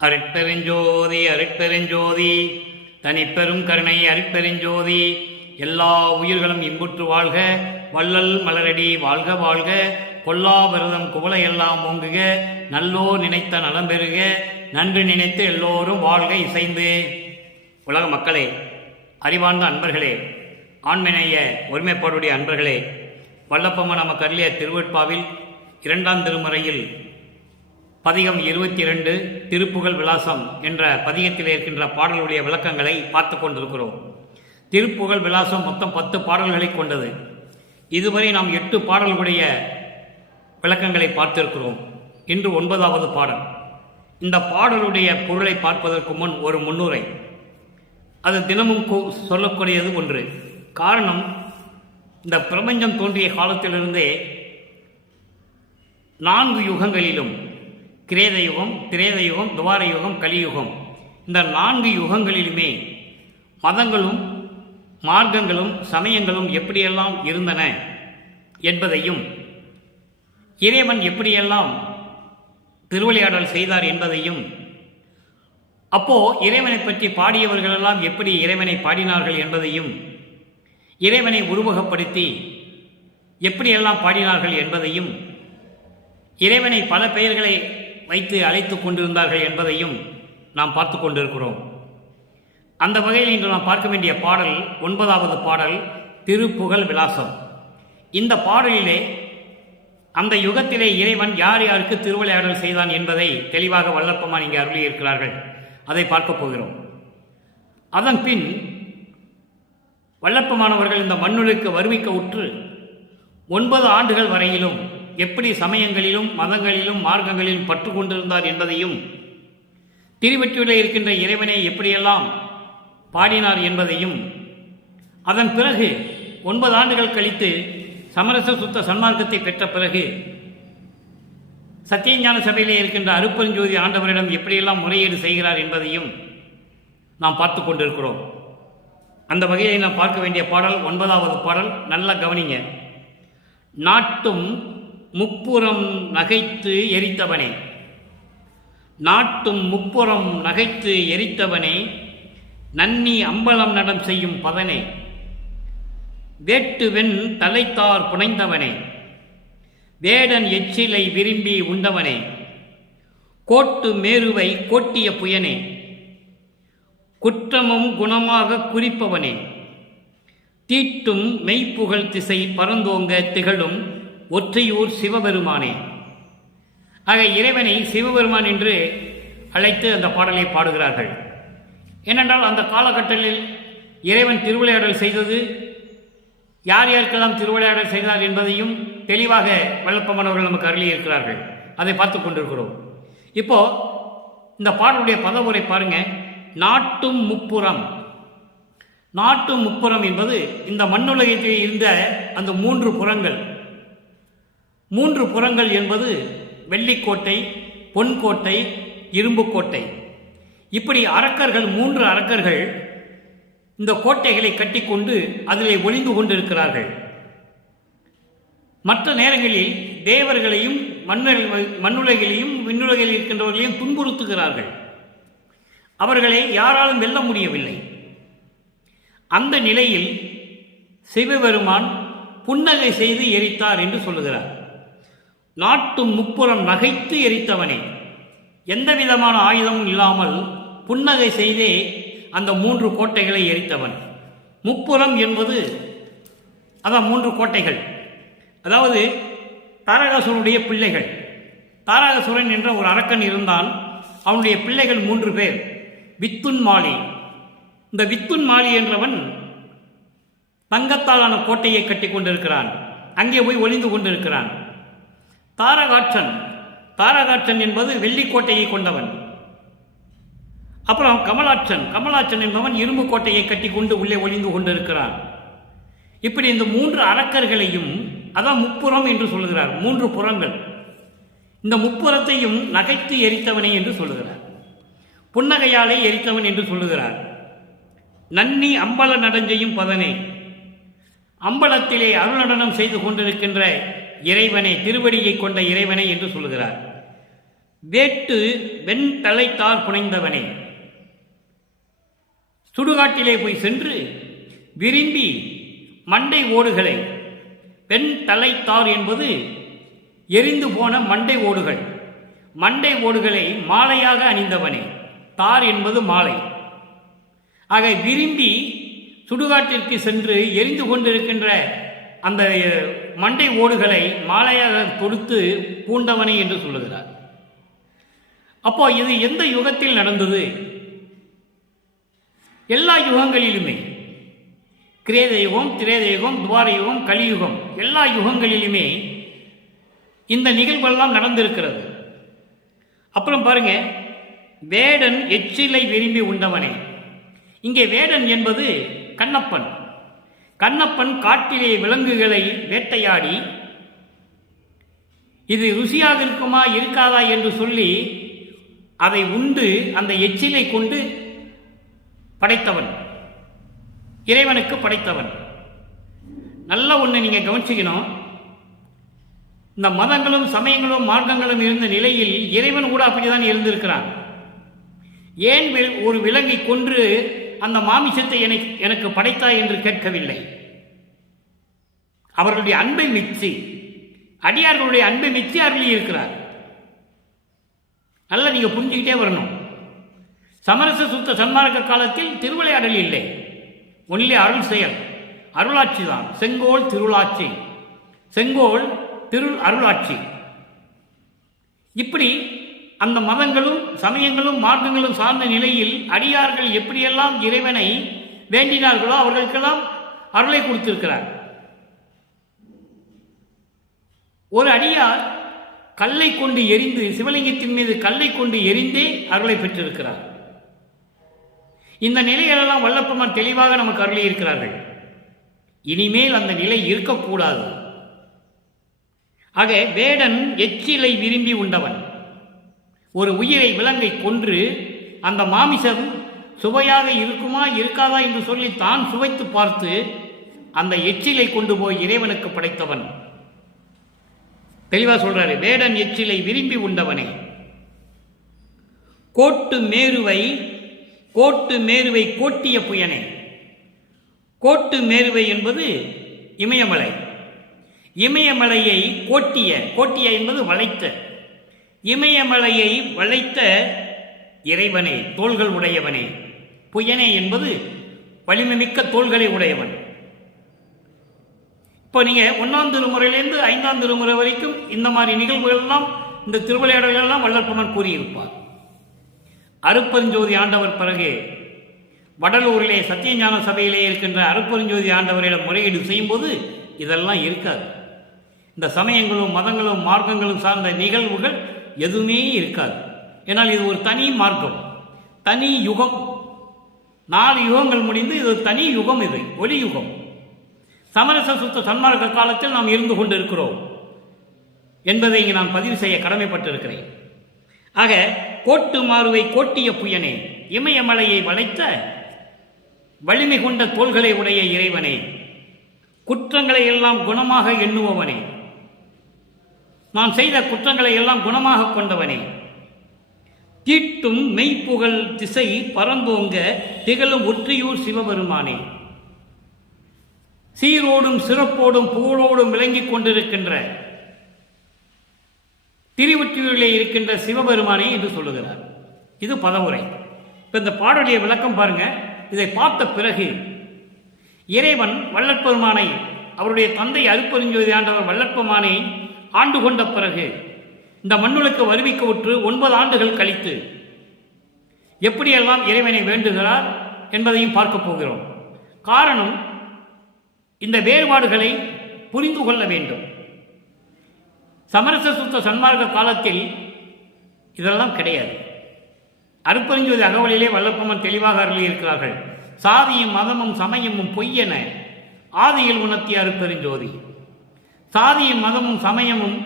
அருட்பெருஞ்சோதி அருட்பெருஞ்சோதி தனிப்பெரும் கருணை அருட்பெருஞ்சோதி. எல்லா உயிர்களும் இன்புற்று வாழ்க, வள்ளல் மலரடி வாழ்க வாழ்க, கொல்லா விரதம் குவளை எல்லாம் ஓங்குக, நல்லோ நினைத்த நலம் பெறுக, நன்று நினைத்து எல்லோரும் வாழ்க இசைந்து. உலக மக்களே, அறிவார்ந்த அன்பர்களே, ஆண்மநேய ஒருமைப்பாடுடைய அன்பர்களே, வல்லப்பம்மா நமக்கு அருளிய திருவெட்பாவில் 2ஆம் திருமுறையில் பதிகம் 22 திருப்புகழ் விலாசம் என்ற பதிகத்தில் இருக்கின்ற பாடலுடைய விளக்கங்களை பார்த்து கொண்டிருக்கிறோம். திருப்புகழ் விலாசம் மொத்தம் 10 பாடல்களை கொண்டது. இதுவரை நாம் 8 பாடல்களுடைய விளக்கங்களை பார்த்திருக்கிறோம். இன்று 9வது பாடல். இந்த பாடலுடைய பொருளை பார்ப்பதற்கு முன் ஒரு முன்னுரை. அது தினமும் சொல்லக்கூடியது ஒன்று. காரணம், இந்த பிரபஞ்சம் தோன்றிய காலத்திலிருந்தே 4 யுகங்களிலும், கிரேத யுகம், திரேத யுகம், துவார யுகம், கலியுகம், இந்த 4 யுகங்களிலுமே மதங்களும் மார்க்கங்களும் சமயங்களும் எப்படியெல்லாம் இருந்தன என்பதையும், இறைவன் எப்படியெல்லாம் திருவிளையாடல் செய்தார் என்பதையும், அப்போ இறைவனை பற்றி பாடியவர்களெல்லாம் எப்படி இறைவனை பாடினார்கள் என்பதையும், இறைவனை உருவகப்படுத்தி எப்படியெல்லாம் பாடினார்கள் என்பதையும், இறைவனை பல பெயர்களை வைத்து அழைத்து கொண்டிருந்தார்கள் என்பதையும் நாம் பார்த்து கொண்டிருக்கிறோம். அந்த வகையில் இன்று நாம் பார்க்க வேண்டிய பாடல் 9வது பாடல், திருப்புகழ் விலாசம். இந்த பாடலிலே அந்த யுகத்திலே இறைவன் யார் யாருக்கு திருவிளையாடல் செய்தான் என்பதை தெளிவாக வல்லப்பம்மா இங்கே அருளியிருக்கிறார்கள். அதை பார்க்க போகிறோம். அதன் பின் வல்லப்பமானவர்கள் இந்த மண்ணுக்கு வருவிக்க உற்று 9 ஆண்டுகள் வரையிலும் எப்படி சமயங்களிலும் மதங்களிலும் மார்க்கங்களிலும் பற்று கொண்டிருந்தார் என்பதையும், திருவெற்றியிலே இருக்கின்ற இறைவனை எப்படியெல்லாம் பாடினார் என்பதையும், அதன் பிறகு 9 ஆண்டுகள் கழித்து சமரச சுத்த சன்மார்க்கத்தை பெற்ற பிறகு சத்தியஞான சபையிலே இருக்கின்ற அருட்பெருஞ்சோதி ஆண்டவரிடம் எப்படியெல்லாம் முறையீடு செய்கிறார் என்பதையும் நாம் பார்த்து கொண்டிருக்கிறோம். அந்த வகையை நாம் பார்க்க வேண்டிய பாடல் 9வது பாடல். நல்ல கவனிங்க. நாட்டும் முப்புறம் நகைத்து எரித்தவனே, நாட்டும் முப்புறம் நகைத்து எரித்தவனே, நன்னி அம்பலம் நடம் செய்யும் பதனே, வேட்டுவெண் தலைத்தார் புனைந்தவனே, வேடன் எச்சிலை விரும்பி உண்டவனே, கோட்டு மேருவை கோட்டிய புயனே, குற்றமும் குணமாக குறிப்பவனே, தீட்டும் மெய்ப்புகழ் திசை பரந்தோங்க திகழும் ஒற்றையூர் சிவபெருமானே. ஆக இறைவனை சிவபெருமான் என்று அழைத்து அந்த பாடலை பாடுகிறார்கள். ஏனென்றால் அந்த காலகட்டத்தில் இறைவன் திருவிளையாடல் செய்தது, யார் யாருக்கெல்லாம் திருவிளையாடல் செய்தார் என்பதையும் தெளிவாக வல்லப்பமானவர்கள் நமக்கு அருளியிருக்கிறார்கள். அதை பார்த்து கொண்டிருக்கிறோம். இப்போ இந்த பாடலுடைய பதவுரை பாருங்க. நாட்டும் முப்புறம். நாட்டும் முப்புறம் என்பது இந்த மண்ணுலகத்தில் இருந்த அந்த 3 புறங்கள். 3 புறங்கள் என்பது வெள்ளிக்கோட்டை, பொன்கோட்டை, இரும்புக்கோட்டை. இப்படி அரக்கர்கள், 3 அரக்கர்கள் இந்த கோட்டைகளை கட்டிக்கொண்டு அதிலே ஒளிந்து கொண்டிருக்கிறார்கள். மற்ற நேரங்களில் தேவர்களையும் மண்ணுலகிலையும் விண்ணுலகில் இருக்கின்றவர்களையும் துன்புறுத்துகிறார்கள். அவர்களை யாராலும் வெல்ல முடியவில்லை. அந்த நிலையில் சிவபெருமான் புன்னகை செய்து எரித்தார் என்று சொல்லுகிறார். நாட்டும் முப்புறம் நகைத்து எரித்தவனே, எந்த விதமான ஆயுதமும் இல்லாமல் புன்னகை செய்தே அந்த 3 கோட்டைகளை எரித்தவன். முப்புறம் என்பது அதான் 3 கோட்டைகள். அதாவது தாரகாசுரனுடைய பிள்ளைகள். தாரகாசுரன் என்ற ஒரு அரக்கன் இருந்தால் அவனுடைய பிள்ளைகள் 3 பேர். வித்துன் மாலி. இந்த வித்துன் மாலி என்றவன் தங்கத்தாலான கோட்டையை கட்டி கொண்டிருக்கிறான். அங்கே போய் ஒளிந்து கொண்டிருக்கிறான். தாரகாட்சன். தாரகாட்சன் என்பது வெள்ளிக்கோட்டையை கொண்டவன். அப்புறம் கமலாட்சன். கமலாட்சன் என்பவன் இரும்பு கோட்டையை கட்டி கொண்டு உள்ளே ஒளிந்து கொண்டிருக்கிறான். இப்படி இந்த 3 அரக்கர்களையும், அதான் முப்புறம் என்று சொல்லுகிறார். 3 புறங்கள். இந்த முப்புறத்தையும் நகைத்து எரித்தவனே என்று சொல்லுகிறார். புன்னகையாலே எரித்தவன் என்று சொல்லுகிறார். நன்னி அம்பல நடஞ்செய்யும் பதனே, அம்பலத்திலே அருள் நடனம் செய்து கொண்டிருக்கின்ற இறைவனை, திருவடியை கொண்ட இறைவனை என்று சொல்லுகிறார். வேட்டு வெண் தலைத்தார் புனைந்தவனே. சுடுகாட்டிலே போய் சென்று விரும்பி மண்டை ஓடுகளை, வெண் தலைத்தார் என்பது எரிந்து போன மண்டை ஓடுகள், மண்டை ஓடுகளை மாலையாக அணிந்தவனே. தார் என்பது மாலை. ஆக விரும்பி சுடுகாட்டிற்கு சென்று எரிந்து கொண்டிருக்கின்ற அந்த மண்டை ஓடுகளை மாலையாக கொடுத்து பூண்டவனே என்று சொல்லுகிறார். அப்போ இது எந்த யுகத்தில் நடந்தது? எல்லா யுகங்களிலுமே, கிரேத யுகம், திரேத யுகம், துவார யுகம், கலியுகம், எல்லா யுகங்களிலுமே இந்த நிகழ்வெல்லாம் நடந்திருக்கிறது. அப்புறம் பாருங்க, வேடன் எச்சிலை விரும்பி உண்டவனே. இங்கே வேடன் என்பது கண்ணப்பன். கண்ணப்பன் காட்டிலே விலங்குகளை வேட்டையாடி இது ருசியாக இருக்குமா இருக்காதா என்று சொல்லி அதை உண்டு அந்த எச்சிலை கொண்டு படைத்தவன், இறைவனுக்கு படைத்தவன். நல்ல ஒன்று நீங்கள் கவனிச்சுக்கணும். இந்த மதங்களும் சமயங்களும் மார்க்கங்களும் இருந்த நிலையில் இறைவன் கூட அப்படிதான் இருந்திருக்கிறான். ஏன் ஒரு விலங்கை கொன்று அந்த மாமிசத்தை எனக்கு படைத்தாய் என்று கேட்கவில்லை. அவர்களுடைய அன்பை மிச்சி, அடியார்களுடைய அன்பை மிச்சி அருளி இருக்கிறார். நல்லா நீங்க புரிஞ்சுக்கிட்டே வரணும். சமரச சுத்த சன்மார்க்க காலத்தில் திருவிளையாடல் இல்லை, ஒன்லி அருள் செயல், அருளாட்சி தான். செங்கோல் திருளாட்சி, செங்கோல் திரு அருளாட்சி. இப்படி அந்த மதங்களும் சமயங்களும் மார்க்கங்களும் சார்ந்த நிலையில் அடியார்கள் எப்படியெல்லாம் இறைவனை வேண்டினார்களோ அவர்களுக்கெல்லாம் அருளை கொடுத்திருக்கிறார். ஒரு அடியார் கல்லை கொண்டு எரிந்து, சிவலிங்கத்தின் மீது கல்லை கொண்டு எரிந்தே அருளை பெற்றிருக்கிறார். இந்த நிலைகளெல்லாம் வல்லப்பெருமான் தெளிவாக நமக்கு அருளி இருக்கிறார்கள். இனிமேல் அந்த நிலை இருக்கக்கூடாது. ஆக வேடன் எச்சிலை விரும்பி உண்டவன். ஒரு உயிரை, விலங்கை கொன்று அந்த மாமிசம் சுவையாக இருக்குமா இருக்காதா என்று சொல்லி தான் சுவைத்து பார்த்து அந்த எச்சிலை கொண்டு போய் இறைவனுக்கு படைத்தவன். தெளிவா சொல்றாரு, வேடன் எச்சிலை விரும்பி உண்டவனே. கோட்டு மேருவை கோட்டிய புயனே. கோட்டு மேருவை என்பது இமயமலை. இமயமலையை கோட்டிய என்பது வளைத்த, இமயமலையை வளைத்த இறைவனே, தோள்கள் உடையவனே. புயனே என்பது வலிமைமிக்க தோள்களை உடையவன். இப்போ நீங்க 1ஆம் திருமுறையிலிருந்து 5ஆம் திருமுறை வரைக்கும் இந்த மாதிரி நிகழ்வுகள் எல்லாம், இந்த திருவிளையாடல்கள் எல்லாம் வல்லற்பெருமான் கூறியிருப்பார். அருப்பெருஞ்சோதி ஆண்டவர் பிறகு வடலூரிலே சத்தியஞான சபையிலே இருக்கின்ற அருப்பெருஞ்சோதி ஆண்டவரிடம் முறையீடு செய்யும்போது இதெல்லாம் இருக்காது. இந்த சமயங்களும் மதங்களும் மார்க்கங்களும் சார்ந்த நிகழ்வுகள் எதுவுமே இருக்காது. ஏன்னால் இது ஒரு தனி மார்க்கம், தனி யுகம். 4 யுகங்கள் முடிந்து இது தனி யுகம், இது ஒளி யுகம். சமரச சுத்த சன்மார்க்க காலத்தில் நாம் இருந்து கொண்டிருக்கிறோம் என்பதை இங்கு நான் பதிவு செய்ய கடமைப்பட்டிருக்கிறேன். ஆக கோட்டு மாறுவை கோட்டிய புயனே, இமயமலையை வளைத்த வலிமை கொண்ட தோள்களை உடைய இறைவனே, குற்றங்களை எல்லாம் குணமாக எண்ணுபவனே, நான் செய்த குற்றங்களை எல்லாம் குணமாக கொண்டவனே, தீட்டும் மெய்ப்புகழ் திசை பரந்தோங்க திகழும் ஒற்றியூர் சிவபெருமானே, சீரோடும் சிறப்போடும் புகழோடும் விளங்கிக் கொண்டிருக்கின்ற திருவொற்றியூரிலே இருக்கின்ற சிவபெருமானே என்று சொல்லுகிறார். இது பதவுரை. இப்ப இந்த பாடலுடைய விளக்கம் பாருங்க. இதை பார்த்த பிறகு இறைவன் வல்லற்பெருமானை, அவருடைய தந்தை அருப்பெருஞ்சோதி ஆண்டவர் வல்லற்பெருமானை ஆண்டு கொண்ட பிறகு இந்த மண்ணுலக்கு வருவிக்க உற்று 9 ஆண்டுகள் கழித்து எப்படியெல்லாம் இறைவனை வேண்டுகிறார் என்பதையும் பார்க்க போகிறோம். காரணம், இந்த வேறுபாடுகளை புரிந்து கொள்ள வேண்டும். சமரச சுத்த சன்மார்க்க காலத்தில் இதெல்லாம் கிடையாது. அருப்பெருஞ்சோதி அகவலிலே வல்லப்பெருமான் தெளிவாக அருளி இருக்கிறார்கள். சாதியும் மதமும் சமயமும் பொய்யென ஆதியில் உணர்த்திய அருப்பெருஞ்சோதி. சாதியும் மதமும் சமயமும்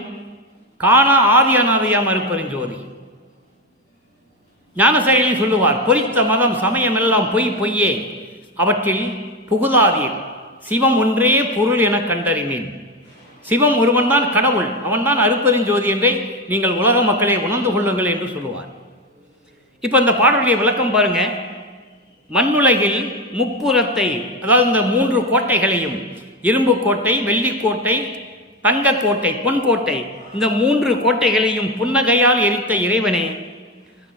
காணா ஆதி அநாதியாம் அருப்பெருஞ்சோதி. ஞானசைலில் சொல்லுவார், பொறித்த மதம் சமயம் எல்லாம் பொய்யே, அவற்றில் புகுதாதீர், சிவம் ஒன்றே பொருள் என கண்டறினேன். சிவம் ஒருவன் தான் கடவுள், அவன்தான் அருப்பெருஞ்சோதி என்றே நீங்கள் உலக மக்களை உணர்ந்து கொள்ளுங்கள் என்று சொல்லுவார். இப்போ இந்த பாடலுடைய விளக்கம் பாருங்க. மண்ணுலகில் முப்புறத்தை, அதாவது இந்த 3 கோட்டைகளையும், இரும்பு கோட்டை, வெள்ளிக்கோட்டை, தங்க கோட்டை, பொன்கோட்டை, இந்த 3 கோட்டைகளையும் புன்னகையால் எரித்த இறைவனே,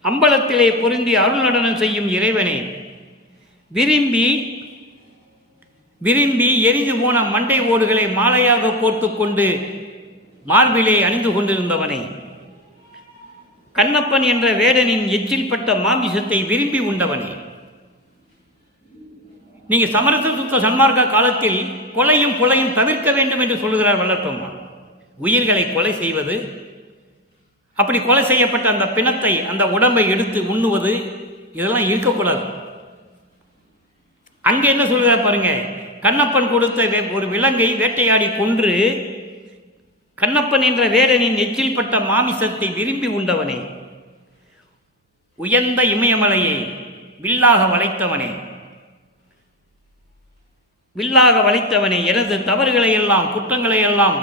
அம்பலத்திலே பொருந்தி அருள் நடனம் செய்யும் இறைவனே, விரும்பி எரிந்து போன மண்டை ஓடுகளை மாலையாக கோர்த்து கொண்டு மார்பிலே அணிந்து கொண்டிருந்தவனே, கண்ணப்பன் என்ற வேடனின் எச்சில் பட்ட மாமிசத்தை விரும்பி உண்டவனே. நீங்க சமரச சுத்த சன்மார்க்க காலத்தில் கொலையும் கொலையும் தவிர்க்க வேண்டும் என்று சொல்லுகிறார் வள்ளற்பெருமான். உயிர்களை கொலை செய்வது, அப்படி கொலை செய்யப்பட்ட அந்த பிணத்தை, அந்த உடம்பை எடுத்து உண்ணுவது, இதெல்லாம் இருக்கக்கூடாது. அங்க என்ன சொல்கிறார் பாருங்க. கண்ணப்பன் கொடுத்த ஒரு விலங்கை வேட்டையாடி கொன்று கண்ணப்பன் என்ற வேடனின் எச்சில் பட்ட மாமிசத்தை விரும்பி உண்டவனே, உயர்ந்த இமயமலையை வில்லாக வளைத்தவனே, எனது தவறுகளை எல்லாம் குற்றங்களை எல்லாம்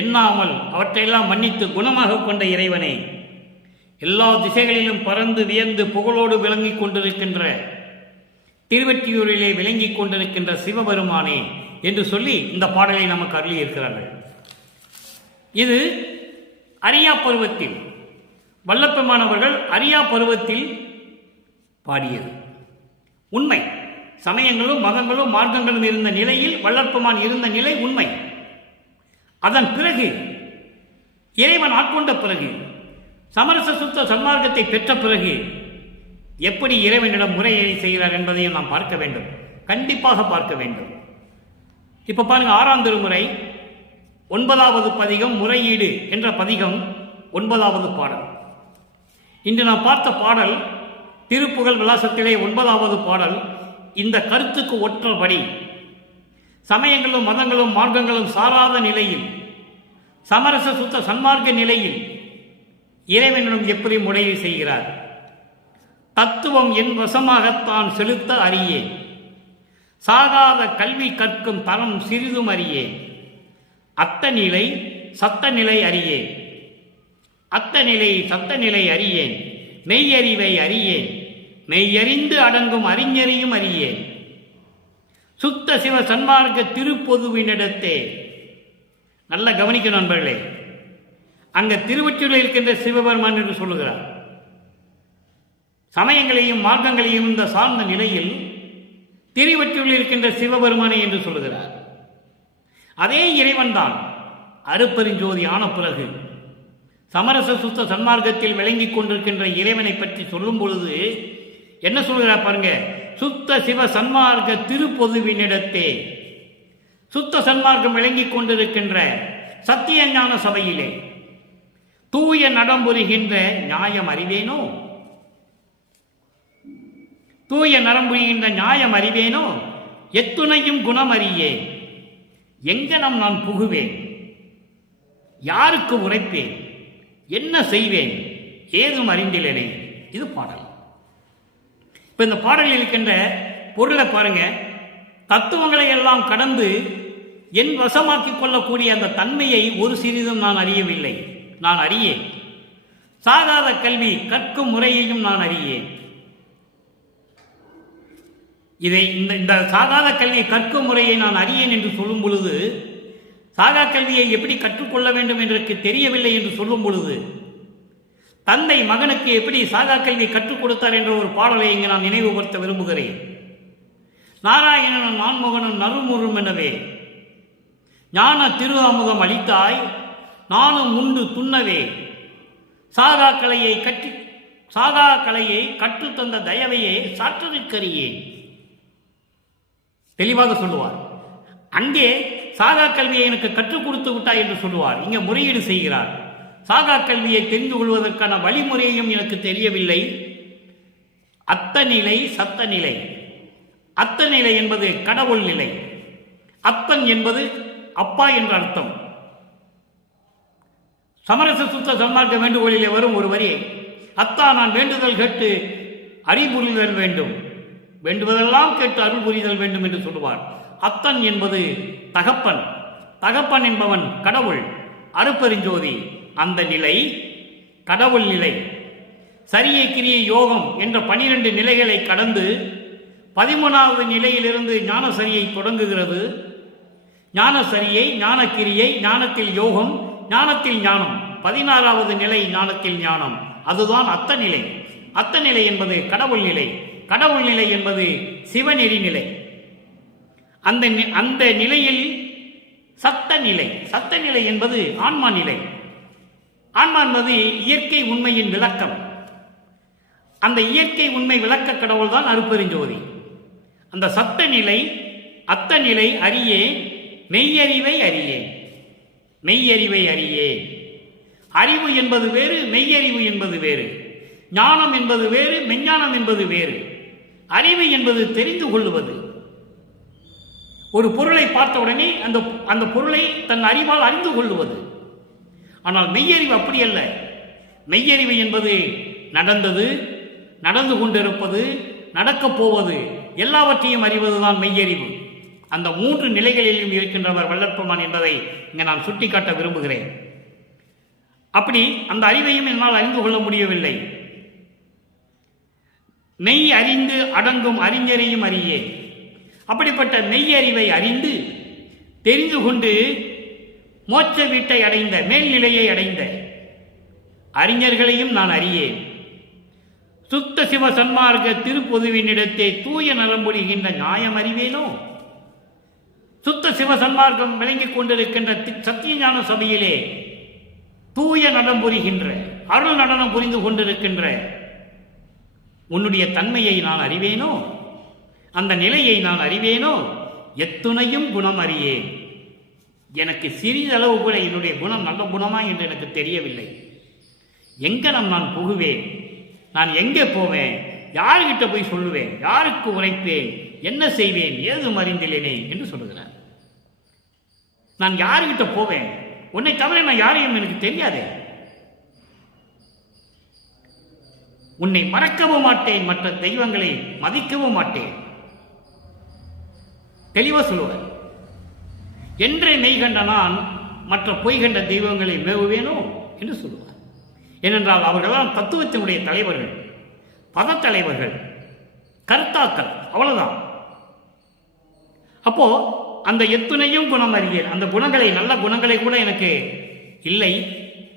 எண்ணாமல் அவற்றையெல்லாம் மன்னித்து குணமாக கொண்ட இறைவனே, எல்லா திசைகளிலும் பறந்து வியந்து புகழோடு விளங்கிக் கொண்டிருக்கின்ற திருவெற்றியூரிலே விளங்கிக் கொண்டிருக்கின்ற சிவபெருமானே என்று சொல்லி இந்த பாடலை நமக்கு அருளி இருக்கிறார்கள். இது அரியா பருவத்தில், வல்லப்பெருமானவர்கள் அரியா பருவத்தில் பாடியது உண்மை. சமயங்களும் மதங்களும் மார்க்கங்களும் இருந்த நிலையில் வல்லப்பெருமான் இருந்த நிலை உண்மை. அதன் பிறகு இறைவன் ஆட்கொண்ட பிறகு, சமரச சுத்த சன்மார்க்கத்தை பெற்ற பிறகு எப்படி இறைவனிடம் முறையை செய்கிறார் என்பதையும் நாம் பார்க்க வேண்டும், கண்டிப்பாக பார்க்க வேண்டும். இப்ப பாருங்க, 6ஆம் திருமுறை 9வது பதிகம் முறையீடு என்ற பதிகம் 9வது பாடல். இன்று நாம் பார்த்த பாடல் திருப்புகழ் விலாசத்திலே 9வது பாடல். இந்த கருத்துக்கு ஒற்றபடி சமயங்களும் மதங்களும் மார்க்கங்களும் சாராத நிலையில், சமரச சுத்த சன்மார்க்க நிலையில் இறைவனிடம் எப்படி முறையை செய்கிறார். தத்துவம் என் வசமாகத்தான் செலுத்த அறியேன், சாகாத கல்வி கற்கும் தரம் சிறிதும் அறியேன், அத்தநிலை சத்தநிலை அறியேன், மெய்யறிவை அறியேன், மெய்யறிந்து அடங்கும் அறிஞரையும் அறியேன், சுத்த சிவ சன்மார்க்க திருப்பொதுவினிடத்தே. நல்ல கவனிக்க நண்பர்களே, அங்க திருவொற்றியூரில் இருக்கின்ற சிவபெருமான் என்று சொல்லுகிறார். சமயங்களையும் மார்க்கங்களையும் இந்த சார்ந்த நிலையில் திருவொற்றியூரில் இருக்கின்ற சிவபெருமானை என்று சொல்லுகிறார். அதே இறைவன் தான் அருப்பெருஞ்சோதி ஆன பிறகு சமரச சுத்த சன்மார்க்கத்தில் விளங்கிக் கொண்டிருக்கின்ற இறைவனை பற்றி சொல்லும் பொழுது என்ன சொல்கிறார் பாருங்க. சுத்த சிவ சன்மார்க்க திருப்பொதுவினிடத்தே, சுத்த சன்மார்க்கம் விளங்கிக் கொண்டிருக்கின்ற சத்திய ஞான சபையிலே தூய நடம்புரிகின்ற நியாயம் அறிவேனோ, தூய நரம்புரிகின்ற நியாயம் அறிவேனோ, எத்துணையும் குணம் அறியேன், எங்கனம் நான் புகுவேன், யாருக்கு உரைப்பேன், என்ன செய்வேன், ஏதும் அறிந்திலேனே. இது பாடல். இப்ப இந்த பாடலில் இருக்கின்ற பொருளை பாருங்க. தத்துவங்களை எல்லாம் கடந்து என் வசமாக்கிக் கொள்ளக்கூடிய அந்த தன்மையை ஒரு சிறிதும் நான் அறியவில்லை. நான் அறியேன். சாகாத கல்வி கற்கும் முறையையும் நான் அறியேன். இதை இந்த சாகாத கல்வியை கற்கும் முறையை நான் அறியேன் என்று சொல்லும் பொழுது, சாகா கல்வியை எப்படி கற்றுக்கொள்ள வேண்டும் என்று தெரியவில்லை என்று சொல்லும் பொழுது, தந்தை மகனுக்கு எப்படி சாகா கல்வி கற்றுக் கொடுத்தார் என்ற ஒரு பாடலை இங்கு நான் நினைவுபடுத்த விரும்புகிறேன். நாராயணனும் நான்முகனும் நறுமுறும் எனவே ஞான திரு அமுதம் அளித்தாய், நானும் உண்டு துண்ணவே சாகா கலையை கற்றுத்தந்த தயவையே சாற்றுக்கரியே. தெளிவாக சொல்லுவார். அங்கே சாகா கல்வியை எனக்கு கற்றுக் கொடுத்து விட்டாய் என்று சொல்லுவார். இங்கே முறையீடு செய்கிறார். சாகா கல்வியை தெரிந்து கொள்வதற்கான வழிமுறையும் எனக்கு தெரியவில்லை. அத்தநிலை சத்தநிலை. அத்தநிலை என்பது கடவுள் நிலை. அத்தன் என்பது அப்பா என்ற அர்த்தம். சமரச சுத்த சன்மார்க்க வேண்டுகோளிலே வரும் ஒரு வரி, அத்தா நான் வேண்டுதல் கேட்டு அறிபுரிதல் வேண்டும், வேண்டுவதெல்லாம் கேட்டு அருள் புரிதல் வேண்டும் என்று சொல்லுவார். அத்தன் என்பது தகப்பன். தகப்பன் என்பவன் கடவுள், அருப்பெருஞ்சோதி. அந்த நிலை கடவுள் நிலை. சரியை கிரியை யோகம் என்ற 12 நிலைகளை கடந்து 13வது நிலையிலிருந்து ஞானசரியை தொடங்குகிறது. ஞானசரியை, ஞானக்கிரியை, ஞானத்தில் யோகம், ஞானத்தில் ஞானம், 16வது நிலை ஞானத்தில் ஞானம். அதுதான் அத்த நிலை. அத்த நிலை என்பது கடவுள் நிலை. கடவுள் நிலை என்பது சிவநெறி நிலை. அந்த நிலையில் சத்த நிலை. சத்த நிலை என்பது ஆன்மா நிலை. ஆன்மா என்பது இயற்கை உண்மையின் விளக்கம். அந்த இயற்கை உண்மை விளக்க கடவுள் தான் அருட்பெருஞ்சோதி. அந்த சத்த நிலை, அத்த நிலை அறியேன், மெய்யறிவை அறியேன். மெய்யறிவை அறியேன். அறிவு என்பது வேறு, மெய்யறிவு என்பது வேறு. ஞானம் என்பது வேறு, மெஞ்ஞானம் என்பது வேறு. அறிவு என்பது தெரிந்து கொள்வது. ஒரு பொருளை பார்த்த உடனே அந்த பொருளை தன் அறிவால் அறிந்து கொள்வது. ஆனால் மெய்யறிவு அப்படி அல்ல. மெய்யறிவு என்பது நடந்தது, நடந்து கொண்டிருப்பது, நடக்கப் போவது எல்லாவற்றையும் அறிவதுதான் மெய்யறிவு. அந்த 3 நிலைகளிலும் இருக்கின்றவர் வள்ளற்பெருமான் என்பதை இங்கே நான் சுட்டிக்காட்ட விரும்புகிறேன். அப்படி அந்த அறிவையும் என்னால் அறிந்து கொள்ள முடியவில்லை. மெய் அறிந்து அடங்கும் அறிஞரையும் அறியேன். அப்படிப்பட்ட மெய்யறிவை அறிந்து தெரிந்து கொண்டு மோட்ச வீட்டை அடைந்த, மேல்நிலையை அடைந்த அறிஞர்களையும் நான் அறியேன். சுத்த சிவ சன்மார்க்க திருப்பொதுவினிடத்தே தூய நலம் புரிகின்ற நியாயம் அறிவேனோ. சுத்த சிவ சன்மார்க்கம் விளங்கிக் கொண்டிருக்கின்ற சத்தியஞான சபையிலே தூய நடம் புரிகின்ற, அருள் நடனம் புரிந்து கொண்டிருக்கின்ற உன்னுடைய தன்மையை நான் அறிவேனோ, அந்த நிலையை நான் அறிவேனோ. எத்துணையும் குணம் அறியேன். எனக்கு சிறிதளவு கூட என்னுடைய குணம் நல்ல குணமா என்று எனக்கு தெரியவில்லை. எங்கனம் நான் புகுவேன், நான் எங்கே போவேன், யார்கிட்ட போய் சொல்லுவேன், யாருக்கு உரைப்பேன், என்ன செய்வேன், ஏதும் அறிந்தில்லேனே என்று சொல்லுகிறார். நான் யார்கிட்ட போவேன்? உன்னை தவிர நான் யாரையும் எனக்கு தெரியாதே. உன்னை மறக்கவும் மாட்டேன், மற்ற தெய்வங்களை மதிக்கவும் மாட்டேன். தெளிவா சொல்லுவார். என்றே மெய் கண்ட நான் மற்ற பொய் கண்ட தெய்வங்களை மேவுவேனோ என்று சொல்லுவார். ஏனென்றால் அவர்களெல்லாம் தத்துவத்தினுடைய தலைவர்கள், பதத்தலைவர்கள், கர்த்தாக்கள், அவ்வளவுதான். அப்போ அந்த எத்துணையும் குணம் அறியேன். அந்த குணங்களை, நல்ல குணங்களை கூட எனக்கு இல்லை.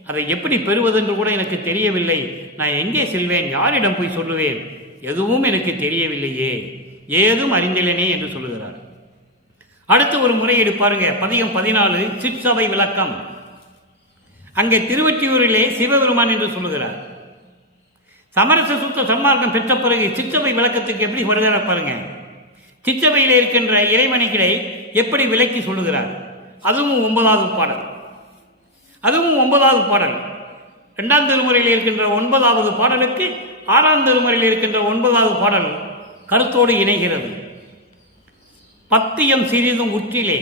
அதை எப்படி பெறுவது என்று கூட எனக்கு தெரியவில்லை. நான் எங்கே செல்வேன், யாரிடம் போய் சொல்லுவேன், எதுவும் எனக்கு தெரியவில்லையே, ஏதும் அறிந்திலேனே என்று சொல்லுகிறார். அடுத்து ஒரு முறையீடு பாருங்க. பதிகம் 14 சிற்சபை விளக்கம். அங்கே திருவொற்றியூரிலே சிவபெருமான் என்று சொல்லுகிறார். சமரச சுத்த சன்மார்க்கம் பெற்ற பிறகு சிற்சபை விளக்கத்துக்கு எப்படி வருகிறார் பாருங்க. சிற்சபையில் இருக்கின்ற இறைவனைகளை எப்படி விளக்கி சொல்லுகிறார். அதுவும் 9வது பாடல். அதுவும் 9வது பாடல். 2ஆம் திருமுறையில் இருக்கின்ற 9வது பாடலுக்கு 6ஆம் திருமுறையில் இருக்கின்ற 9வது பாடல் கருத்தோடு இணைகிறது. பத்தியம் சிறிதும் உற்றிலே.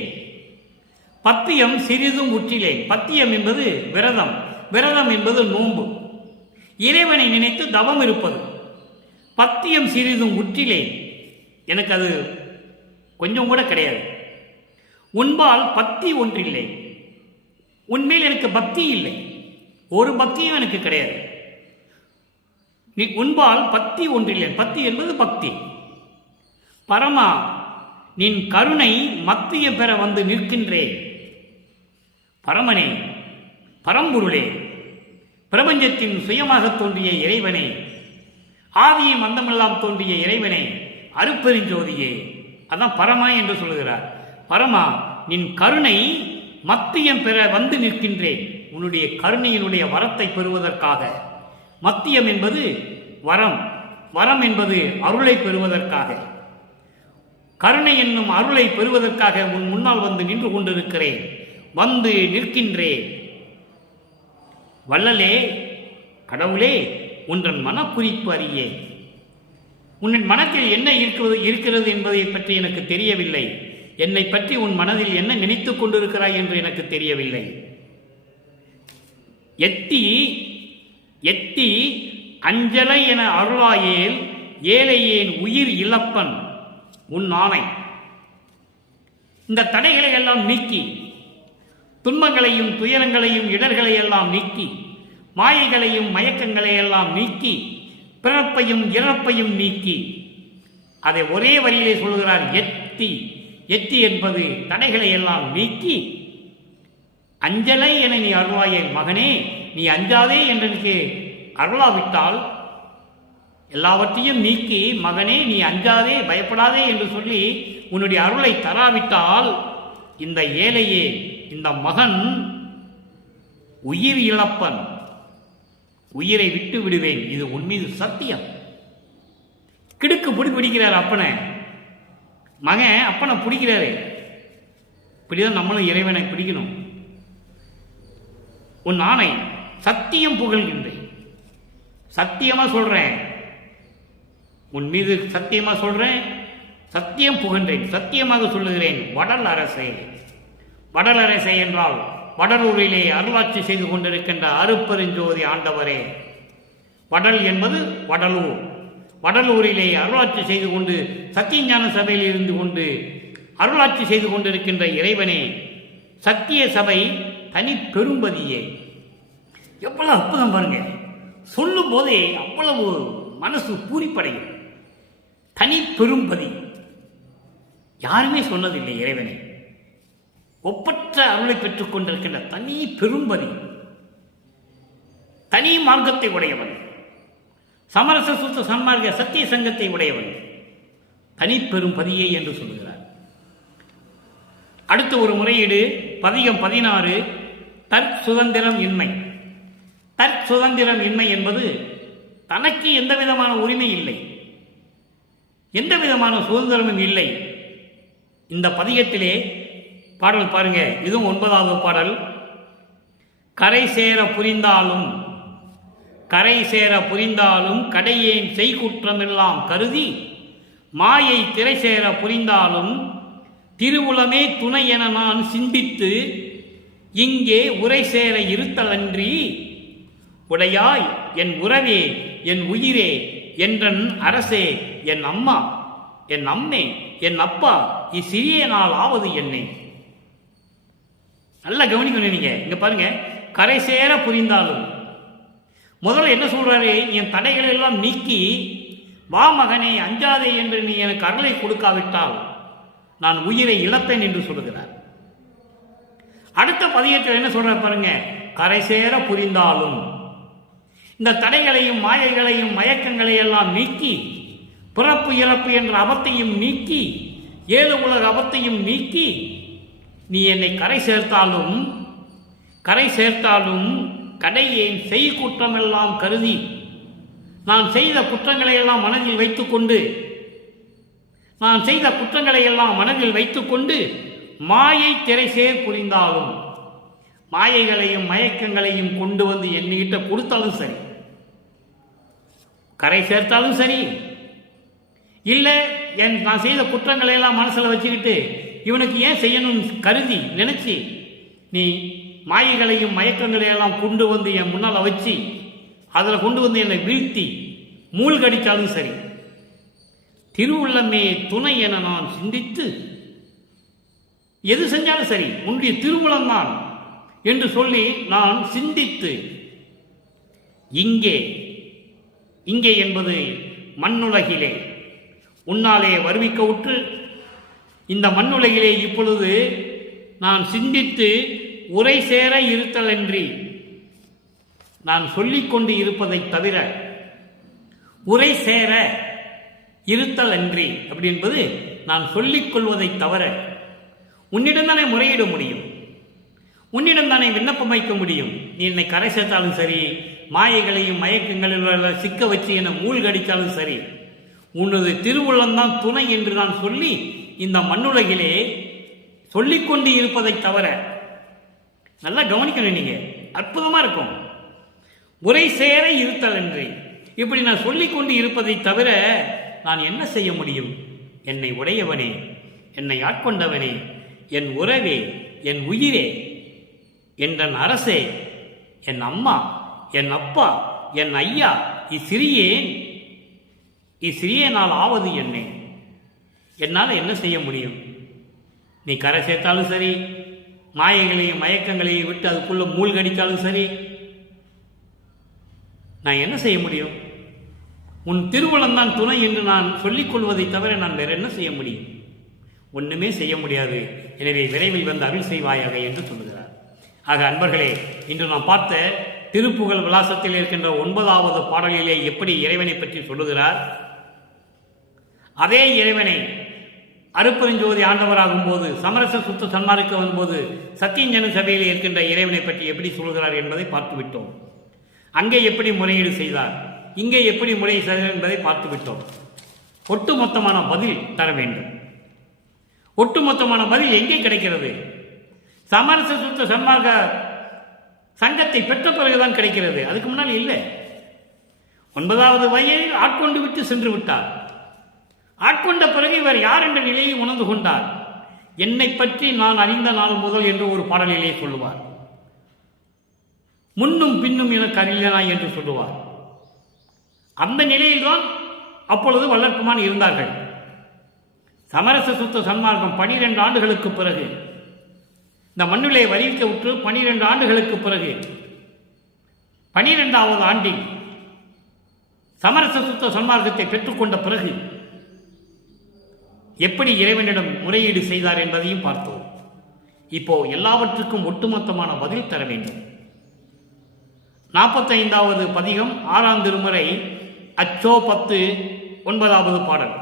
பத்தியம் சிறிதும் உற்றிலே. பத்தியம் என்பது விரதம், விரதம் என்பது நோன்பு, இறைவனை நினைத்து தவம் இருப்பது. பத்தியம் சிறிதும் உற்றிலே. எனக்கு அது கொஞ்சம் கூட கிடையாது. உன்பால் பக்தி ஒன்றில்லை. உன்மேல் எனக்கு பக்தி இல்லை, ஒரு பக்தியும் எனக்கு கிடையாது. நீ உன்பால் பக்தி ஒன்றில்லை. பக்தி என்பது பக்தி. பரமா நின் கருணை மத்திய பெற வந்து நிற்கின்றேன். பரமனே, பரம்பொருளே, பிரபஞ்சத்தின் சுயமாக தோன்றிய இறைவனே, ஆதியும் அந்தமெல்லாம் தோன்றிய இறைவனே, அருட்பெருஞ்சோதியே. அதான் பரமா என்று சொல்லுகிறார். பரமா நின் கருணை மத்தியம் பெற வந்து நிற்கின்றேன். உன்னுடைய கருணையினுடைய வரத்தை பெறுவதற்காக. மத்தியம் என்பது வரம், வரம் என்பது அருளை பெறுவதற்காக. கருணை என்னும் அருளை பெறுவதற்காக உன் முன்னால் வந்து நின்று கொண்டிருக்கிறேன், வந்து நிற்கின்றேன். வள்ளலே, கடவுளே, உன்றன் மனக்குறிப்பு அறியே. உன் மனத்தில் என்ன இருக்கிறது என்பதை பற்றி எனக்கு தெரியவில்லை. என்னை பற்றி உன் மனதில் என்ன நினைத்துக் கொண்டிருக்கிறாய் என்று எனக்கு தெரியவில்லை. எத்தி எத்தி அஞ்சலை என அருளாயேல் ஏழையேன் உயிர் இழப்பன் உன் ஆணை. இந்த தடைகளை எல்லாம் நீக்கி துன்பங்களையும் துயரங்களையும் இடர்களையெல்லாம் நீக்கி மாயைகளையும் மயக்கங்களையெல்லாம் நீக்கி பிறப்பையும் இறப்பையும் நீக்கி அதை ஒரே வரியிலே சொல்கிறார். எத்தி எத்தி என்பது தடைகளை எல்லாம் நீக்கி அஞ்சலை என நீ அருளாயே மகனே, நீ அஞ்சாதே என்று அருளாவிட்டால் எல்லாவற்றையும் நீக்கி மகனே நீ அஞ்சாதே பயப்படாதே என்று சொல்லி உன்னுடைய அருளை தராவிட்டால் இந்த ஏழையே, இந்த மகன் உயிர் இழப்பன், உயிரை விட்டு விடுவேன். இது உன் மீது சத்தியம். கிடுக்கு பிடிக்கிறார் அப்பனை. மகன் அப்பனை பிடிக்கிறாரு. இப்படிதான் நம்மளும் இறைவனை பிடிக்கணும். உன் ஆணை சத்தியம் புகழ்கின்றேன், சத்தியமா சொல்றேன், உன் மீது சத்தியமா சொல்றேன், சத்தியம் புகழ்கிறேன், சத்தியமாக சொல்லுகிறேன். வடல் அரசே, வடல் அரசே என்றால் வடலூரிலே அருளாட்சி செய்து கொண்டிருக்கின்ற அருப்பெருஞ்சோதி ஆண்டவரே. வடல் என்பது வடலூர். வடலூரிலே அருளாட்சி செய்து கொண்டு சத்தியஞான சபையில் இருந்து கொண்டு அருளாட்சி செய்து கொண்டிருக்கின்ற இறைவனே, சத்திய சபை தனி பெரும்பதியே. எவ்வளவு அற்புதம் பாருங்க. சொல்லும் போதே அவ்வளவு மனசு பூரிப்படையும். தனி பெரும்பதி யாருமே சொன்னதில்லை இறைவனை. ஒப்பற்ற அருளை பெற்றுக் கொண்டிருக்கின்ற தனி பெரும்பதி, தனி மார்க்கத்தை உடையவன், சமரச சுத்த சன்மார்க்க சத்திய சங்கத்தை உடையவன், தனி பெரும்பதியே என்று சொல்லுகிறார். அடுத்த ஒரு முறையீடு பதிகம் 16. தற்சுதந்திரம் இன்மை. தற்சுதந்திரம் இன்மை என்பது தனக்கு எந்த விதமான உரிமை இல்லை, எந்த விதமான சுதந்திரமும் இல்லை. இந்த பதிகத்திலே பாடல் பாருங்க, இதுவும் 9வது பாடல். கரை சேர புரிந்தாலும் கரை சேர புரிந்தாலும் கடையேன் செய்குற்றமெல்லாம் கருதி மாயை திரை சேர புரிந்தாலும் திருவுளமே துணை என நான் சிந்தித்து இங்கே உரை சேர இருத்தலன்றி உடையாய் என் உறவே என் உயிரே என்றன் அரசே என் அம்மா என் அம்மே என் அப்பா இச்சிறிய நாள் ஆவது என்னை. நல்லா கவனிக்கணும் நீங்க. இங்க பாருங்க, கரை சேர புரிந்தாலும் முதல்ல என்ன சொல்றாரு? என் தடைகள் எல்லாம் நீக்கி வா மகனே அஞ்சாதே என்று நீ எனக்கு அருளை கொடுக்காவிட்டால் நான் உயிரை இழப்பேன் என்று சொல்லுகிறார். அடுத்த பதியத்தில் என்ன சொல்ற பாருங்க, கரை சேர புரிந்தாலும் இந்த தடைகளையும் மாயைகளையும் மயக்கங்களை எல்லாம் நீக்கி பிறப்பு இறப்பு என்ற அபத்தையும் நீக்கி ஏழு உலக அபத்தையும் நீக்கி நீ என்னை கரை சேர்த்தாலும் கடையேன் செய் குற்றமெல்லாம் கருதி நான் செய்த குற்றங்களை எல்லாம் மனதில் வைத்துக்கொண்டு மாயை திரை சேர் புரிந்தாலும் மாயைகளையும் மயக்கங்களையும் கொண்டு வந்து என்கிட்ட கொடுத்தாலும் சரி, கரை சேர்த்தாலும் சரி, இல்லை நான் செய்த குற்றங்களை எல்லாம் மனசில் வச்சுக்கிட்டு இவனுக்கு ஏன் செய்யணும் கருதி நினைச்சு நீ மாயைகளையும் மயக்கங்களையெல்லாம் கொண்டு வந்து என் முன்னால் வச்சு அதில் கொண்டு வந்து என்னை வீழ்த்தி மூழ்கடித்தாலும் சரி, திருவுள்ளமே துணை என நான் சிந்தித்து எது செஞ்சாலும் சரி உன்னுடைய திருவுளம் தான் என்று சொல்லி நான் சிந்தித்து இங்கே என்பது மண்ணுலகிலே உன்னாலே வருவிக்க உற்று இந்த மண்ணுலகிலே இப்பொழுது நான் சிந்தித்து உரை சேர இருத்தலன்றி நான் சொல்லிக்கொண்டு இருப்பதை தவிர உரை சேர இருத்தல் அன்றி அப்படி என்பது நான் சொல்லிக் கொள்வதை தவிர உன்னிடம் தானே முறையிட முடியும், உன்னிடம் தானே விண்ணப்பம் வைக்க முடியும். நீ என்னை கரை சேர்த்தாலும் சரி, மாயைகளையும் மயக்கங்களில் சிக்க வச்சு என்னை மூழ்கடித்தாலும் சரி, உனது திருவுள்ளம்தான் துணை என்று நான் சொல்லி இந்த மண்ணுலகிலே சொல்லிக்கொண்டு இருப்பதை தவிர, நல்லா கவனிக்கணும் நீங்க, அற்புதமா இருக்கும். உரை சேர இருத்தல் என்று இப்படி நான் சொல்லிக்கொண்டு இருப்பதை தவிர நான் என்ன செய்ய முடியும்? என்னை உடையவனே, என்னை ஆட்கொண்டவனே, என் உறவே, என் உயிரே, என் அரசே, என் அம்மா, என் அப்பா, என் ஐயா, இச்சிறியேனால் ஆவது என்னை. என்னால் என்ன செய்ய முடியும்? நீ கரை சேர்த்தாலும் சரி, மாயைகளையும் மயக்கங்களையும் விட்டு அதுக்குள்ள மூழ்கடித்தாலும் சரி, நான் என்ன செய்ய முடியும்? உன் திருவுளம் தான் துணை என்று நான் சொல்லிக் கொள்வதை தவிர நான் வேற என்ன செய்ய முடியும்? ஒன்றுமே செய்ய முடியாது. எனவே விரைவில் வந்து அருள் செய்வாயாக என்று சொல்லுகிறார். ஆக அன்பர்களே, இன்று நாம் பார்த்த திருப்புகழ் விலாசத்தில் இருக்கின்ற 9வது பாடலிலே எப்படி இறைவனை பற்றி சொல்லுகிறார், அதே இறைவனை அருப்பெருஞ்சோதி ஆண்டவராகும் போது, சமரச சுத்த சன்மார்க்க வரும்போது சத்தியஞான சபையில் இருக்கின்ற இறைவனை பற்றி எப்படி சொல்கிறார் என்பதை பார்த்துவிட்டோம். அங்கே எப்படி முறையீடு செய்தார், இங்கே எப்படி முறை செய்தார் என்பதை பார்த்துவிட்டோம். ஒட்டுமொத்தமான பதில் தர வேண்டும். ஒட்டுமொத்தமான பதில் எங்கே கிடைக்கிறது? சமரச சுத்த சன்மார்க்க சங்கத்தை பெற்ற பிறகுதான் கிடைக்கிறது. அதுக்கு முன்னால் இல்லை. 9வது வயதில் ஆட்கொண்டு விட்டு சென்று விட்டார். ஆட்கொண்ட பிறகு இவர் யார் என்ற நிலையை உணர்ந்து கொண்டார். என்னை பற்றி நான் அறிந்த நாள் முதல் என்று ஒரு பாடலிலே சொல்லுவார். முன்னும் பின்னும் எனக்கு அறியனாய் என்று சொல்லுவார். அந்த நிலையில்தான் அப்பொழுது வள்ளற்பெருமான் இருந்தார்கள். சமரச சுத்த சன்மார்க்கம் 12 ஆண்டுகளுக்கு பிறகு, இந்த மண்ணிலே வரிக்க விட்டு 12 ஆண்டுகளுக்கு பிறகு 12வது ஆண்டில் சமரச சுத்த சன்மார்க்கத்தை பெற்றுக்கொண்ட பிறகு எப்படி இறைவனிடம் முறையீடு செய்தார் என்பதையும் பார்த்தோம். இப்போ எல்லாவற்றுக்கும் ஒட்டுமொத்தமான பதில் தர வேண்டும். 45வது பதிகம் 6ஆம் திருமுறை அச்சோ 10 9வது பாடல்.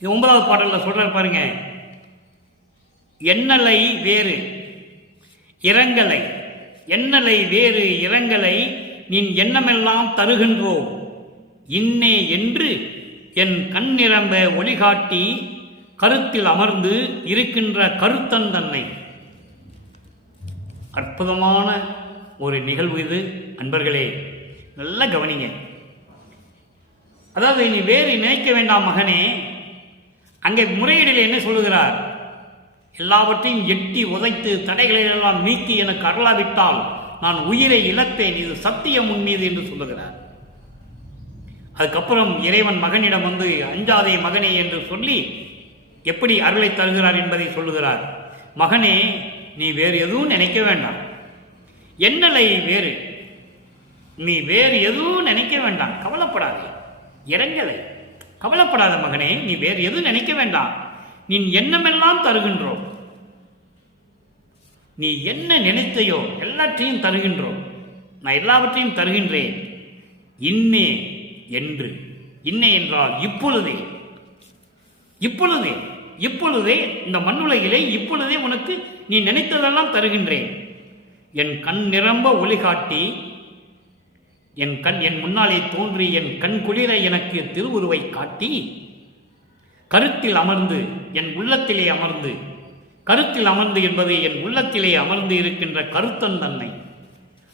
இது 9வது பாடலில் சொல்றார் பாருங்க. எண்ணலை வேறு இரங்கலை, எண்ணலை வேறு இரங்கலை நின் எண்ணமெல்லாம் தருகின்றோ இன்னே என்று என் கண் நிரம்ப ஒளிகாட்டி கருத்தில் அமர்ந்து இருக்கின்ற கருத்தன் தன்னை. அற்புதமான ஒரு நிகழ்வு இது அன்பர்களே, நல்லா கவனிங்க. அதாவது நீ வேறு நினைக்க வேண்டாம் மகனே. அங்கே முறையீடில் என்ன சொல்லுகிறார்? எல்லாவற்றையும் எட்டி உதைத்து தடைகளை எல்லாம் நீக்கி எனக்கு அருளாவிட்டால் நான் உயிரை இழப்பேன், இது சத்தியம் உன் மீது என்று சொல்லுகிறார். அதுக்கப்புறம் இறைவன் மகனிடம் வந்து அஞ்சாதே மகனே என்று சொல்லி எப்படி அருளை தருகிறார் என்பதை சொல்லுகிறார். மகனே, நீ வேறு எதுவும் நினைக்க வேண்டாம். என்னலை வேறு, நீ வேறு எதுவும் நினைக்க வேண்டாம், கவலைப்படாதே. இறங்கலை, கவலைப்படாத மகனே, நீ வேறு எதுவும் நினைக்க வேண்டாம். நீ எண்ணமெல்லாம் தருகின்றோம். நீ என்ன நினைத்தையோ எல்லாற்றையும் தருகின்றோம். நான் எல்லாவற்றையும் தருகின்றேன். இன்னே என்று, இன்னே என்றால் இப்பொழுதே, இப்பொழுதே, இப்பொழுதே இந்த மண்ணுலகிலே இப்பொழுதே உனக்கு நீ நினைத்ததெல்லாம் தருகின்றேன். என் கண் நிரம்ப ஒளி காட்டி என் முன்னாலே தோன்றி என் கண் குளிர எனக்கு திருவுருவை காட்டி கருத்தில் அமர்ந்து என் உள்ளத்திலே அமர்ந்து, கருத்தில் அமர்ந்து என்பது என் உள்ளத்திலே அமர்ந்து இருக்கின்ற கருத்தன் தன்னை,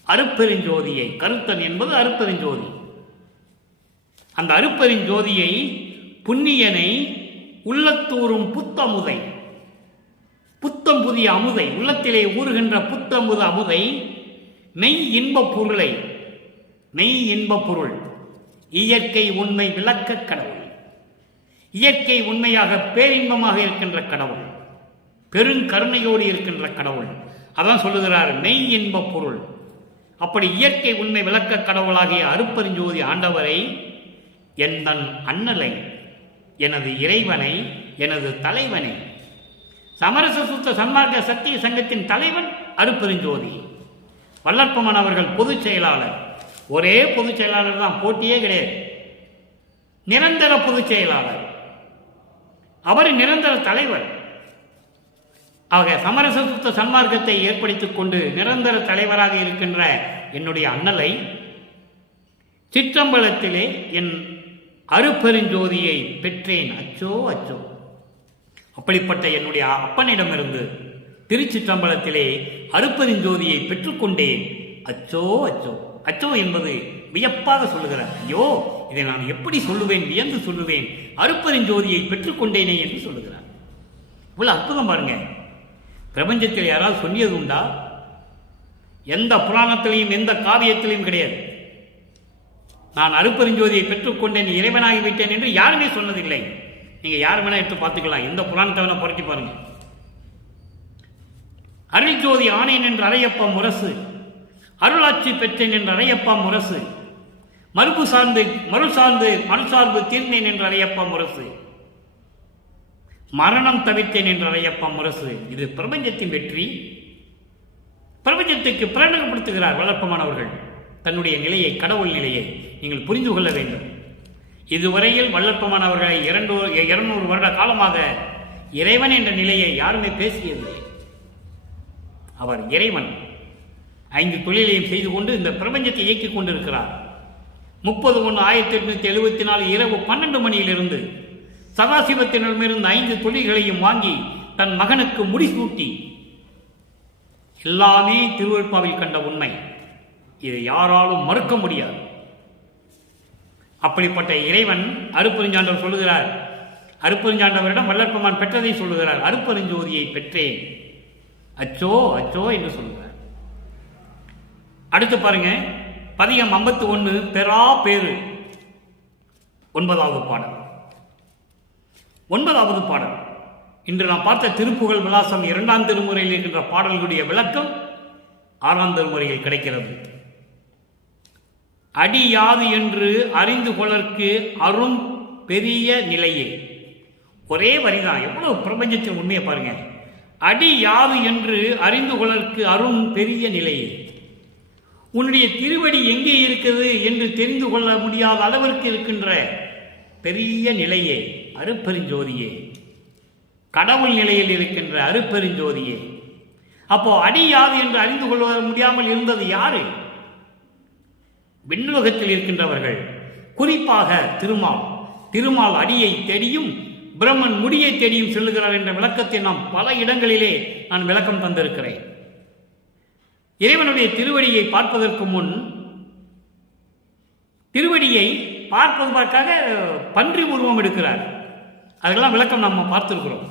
அருப்பெருஞ்சோதியை. கருத்தன் என்பது அருப்பெருஞ்சோதி. அந்த அருப்பெருஞ்சோதியை, புண்ணியனை, உள்ளத்தூரும் புத்தமுதை, புத்தம் புதிய அமுதை, உள்ளத்திலே ஊறுகின்ற புத்தமுத அமுதை, மெய் இன்பப் பொருளை, மெய் இன்பப் பொருள், இயற்கை உண்மை விளக்க கடவுள், இயற்கை உண்மையாக பேரின்பமாக இருக்கின்ற கடவுள், பெருங்கருணையோடு இருக்கின்ற கடவுள். அதான் சொல்லுகிறார் மெய் இன்பப் பொருள். அப்படி இயற்கை உண்மை விளக்க கடவுளாகிய அருப்பெருஞ்சோதி ஆண்டவரை, என் அண்ணலை, எனது இறைவனை, எனது தலைவனை, சமரச சுத்த சன்மார்க்க சத்திய சங்கத்தின் தலைவன் அருப்பெருஞ்சோதி. வள்ளற்பெருமான் அவர்கள் பொதுச் செயலாளர். ஒரே பொதுச் செயலாளர் தான், போட்டியே கிடையாது. நிரந்தர பொதுச் செயலாளர், அவர் நிரந்தர தலைவர். ஆக சமரச சுத்த சன்மார்க்கத்தை ஏற்படுத்திக் கொண்டு நிரந்தர தலைவராக இருக்கின்ற என்னுடைய அண்ணலை, சிற்றம்பலத்திலே என் அருப்பெருஞ்சோதியை பெற்றேன். அச்சோ அச்சோ, அப்படிப்பட்ட என்னுடைய அப்பனிடமிருந்து திருச்சிற்றம்பலத்திலே அருப்பெருஞ்சோதியை பெற்றுக்கொண்டேன். அச்சோ அச்சோ, அச்சோ என்பது வியப்பாக சொல்லுகிறார். ஐயோ, இதை நான் எப்படி சொல்லுவேன், வியந்து சொல்லுவேன், அருப்பெருஞ்சோதியை பெற்றுக்கொண்டேனே என்று சொல்லுகிறார். இவ்வளவு அற்புதம் பாருங்க. பிரபஞ்சத்தில் யாராவது சொல்லியது உண்டா? எந்த புராணத்திலையும் எந்த காவியத்திலையும் கிடையாது. நான் அருப்பெருஞ்சோதியை பெற்றுக்கொண்டேன், இறைவனாகிவிட்டேன் என்று யாருமே சொன்னதில்லை. நீங்க யார் வேணா எடுத்து பார்த்துக்கலாம், எந்த புராணத்தை வேணா புரட்டி பாருங்க. அருள் ஜோதி ஆனேன் என்று அறையப்பா முரசு, அருளாட்சி பெற்றேன் என்று அறையப்பா முரசு, மறுள் சார்ந்து தீர்ந்தேன் என்று அறையப்பா முரசு, மரணம் தவிர்த்தேன் என்று அறையப்பா முரசு. இது பிரபஞ்சத்தின் வெற்றி. பிரபஞ்சத்துக்கு பிரகடனப்படுத்துகிறார் வல்லற்பமானவர்கள் தன்னுடைய நிலையை, கடவுள் நிலையை நீங்கள் புரிந்து கொள்ள வேண்டும். இதுவரையில் வல்லற்பமானவர்களை 200 வருட காலமாக இறைவன் என்ற நிலையை யாருமே பேசியதில்லை. அவர் இறைவன் 5 தொழிலையும் செய்து கொண்டு இந்த பிரபஞ்சத்தை இயக்கிக் கொண்டிருக்கிறார். 30/1/1874 இரவு 12 மணியிலிருந்து சதாசிவத்தினரிடமிருந்து 5 தொழில்களையும் வாங்கி தன் மகனுக்கு முடிசூட்டி எல்லாமே திருவருட்பாவில் கண்ட உண்மை. இதை யாராலும் மறுக்க முடியாது. அப்படிப்பட்ட இறைவன் அருட்பெருஞ்சாண்டவர் சொல்லுகிறார். அருட்பெருஞ்சாண்டவரிடம் வல்லற்பெருமான் பெற்றதை சொல்லுகிறார். அருட்பெருஞ்சோதியை பெற்றேன், அச்சோ அச்சோ என்று சொல்லுகிறார். அடுத்து பாருங்க, பதிகம் 51 பெறா பேரு, 9வது பாடல். 9வது பாடல் இன்று நாம் பார்த்த திருப்புகழ் விலாசம் 2ஆம் திருமுறையில் இருக்கின்ற பாடல்களுடைய விளக்கம் 6ஆம் திருமுறையில் கிடைக்கிறது. அடி யாது என்று அறிந்து கொள்ளற்கு அரும் பெரிய நிலையே. ஒரே வரிதான், எவ்வளவு பிரபஞ்சத்தின் உண்மையை பாருங்க. அடி யாது என்று அறிந்து கொள்ளற்கு அரும் பெரிய நிலையே. உன்னுடைய திருவடி எங்கே இருக்குது என்று தெரிந்து கொள்ள முடியாத அளவிற்கு இருக்கின்ற பெரிய நிலையே, அருட்பெருஞ்சோதியே, கடவுள் நிலையில் இருக்கின்ற அருட்பெருஞ்சோதியே. அப்போ அடி யாது என்று அறிந்து கொள்ள முடியாமல் இருந்தது யாரு? விண்ணுலகத்தில் இருக்கின்றவர்கள், குறிப்பாக திருமால் அடியை தேடியும் பிரம்மன் முடியை தேடியும் செல்லுகிறார் என்ற விளக்கத்தை நாம் பல இடங்களிலே நான் விளக்கம் தந்திருக்கிறேன். இறைவனுடைய திருவடியை பார்ப்பதற்கு முன் திருவடியை பார்ப்பதற்காக பன்றி உருவம் எடுக்கிறார். அதெல்லாம் விளக்கம் நம்ம பார்த்திருக்கிறோம்.